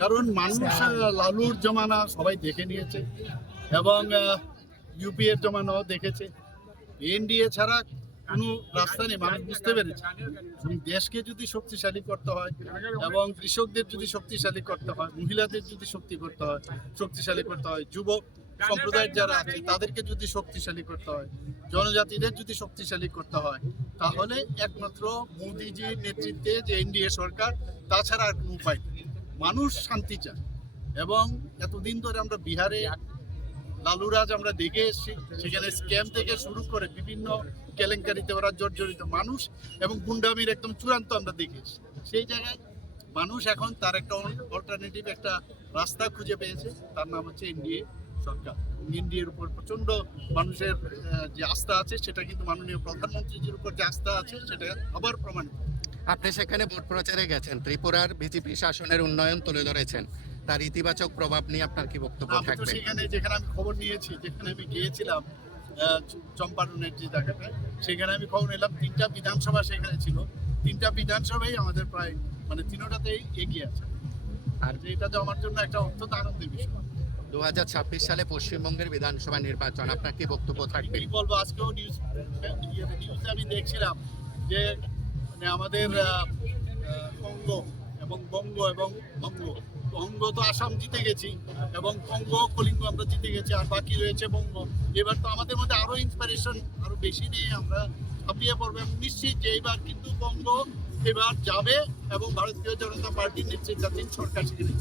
কারণ মানুষ লালুর জমানা সবাই দেখে নিয়েছে এবং ইউপি এর জমানাও দেখেছে। এনডিএ ছাড়া কোনো রাস্তা নেই, মানুষ বুঝতে পেরেছে। দেশকে যদি শক্তিশালী করতে হয় এবং কৃষকদের যদি শক্তিশালী করতে হয়, মহিলাদের যদি শক্তি করতে হয়, শক্তিশালী করতে হয় যুব সম্প্রদায়ের যারা আছে তাদেরকে যদি শক্তিশালী করতে হয় জনজাতিদের যদি শক্তিশালী করতে হয় তাহলে একমাত্র মোদিজির নেতৃত্বে যে এনডিএ সরকার তাছাড়া আর কোনো উপায় নেই। মানুষ শান্তি চায়। এবং এতদিন ধরে আমরা বিহারে লালুরাজ আমরা দেখে এসেছি সেখানে স্ক্যাম থেকে শুরু করে বিভিন্ন কেলেঙ্কারিতে ওরা জর্জরিত মানুষ এবং গুন্ডামির একদম চূড়ান্ত আমরা দেখে এসেছি। সেই জায়গায় মানুষ এখন তার একটা অল্টারনেটিভ একটা রাস্তা খুঁজে পেয়েছে তার নাম হচ্ছে এনডিএ। সরকার। এনডিএর উপর প্রচণ্ড মানুষের যে আস্থা আছে সেটা কিন্তু মাননীয় প্রধানমন্ত্রীজির উপর যে আস্থা আছে সেটা আবার প্রমাণিত আপনি সেখানে ভোট প্রচারে গেছেন ত্রিপুরার বিজেপি শাসনের উন্নয়ন তুলে ধরেছেন। তার ইতিবাচক প্রভাব নিয়ে আপনার কি বক্তব্য থাকবে? সেখানে যেখানে আমি খবর নিয়েছি যেখানে আমি গিয়েছিলাম চম্পারণের যে জায়গাটায় সেখানে আমি খবর নিলাম তিনটা বিধানসভা সেখানে ছিল। তিনটা বিধানসভাই আমাদের প্রায় মানে তিনোটাতেই এগিয়ে আছে। আর যে এটা তো আমার জন্য একটা অত্যন্ত আনন্দের বিষয়। দু হাজার ছাব্বিশ সালে পশ্চিমবঙ্গের বিধানসভা নির্বাচন। আপনার কি বক্তব্য থাকবে? বলব? আজকেও নিউজ নিউজে আমি দেখছিলাম যে মানে আমাদের কঙ্গ এবং বঙ্গ এবং বঙ্গ বঙ্গ তো আসাম জিতে গেছি এবং কঙ্গ কলিঙ্গ আমরা জিতে গেছি আর বাকি রয়েছে বঙ্গ। এবার তো আমাদের মধ্যে আরও ইন্সপিরেশন আরও বেশি নিয়ে আমরা ছাপিয়ে পড়ব এবং নিশ্চিত যে এবার কিন্তু বঙ্গ এবার যাবে এবং ভারতীয় জনতা পার্টির নেতৃত্বাধীন সরকার সেখানে।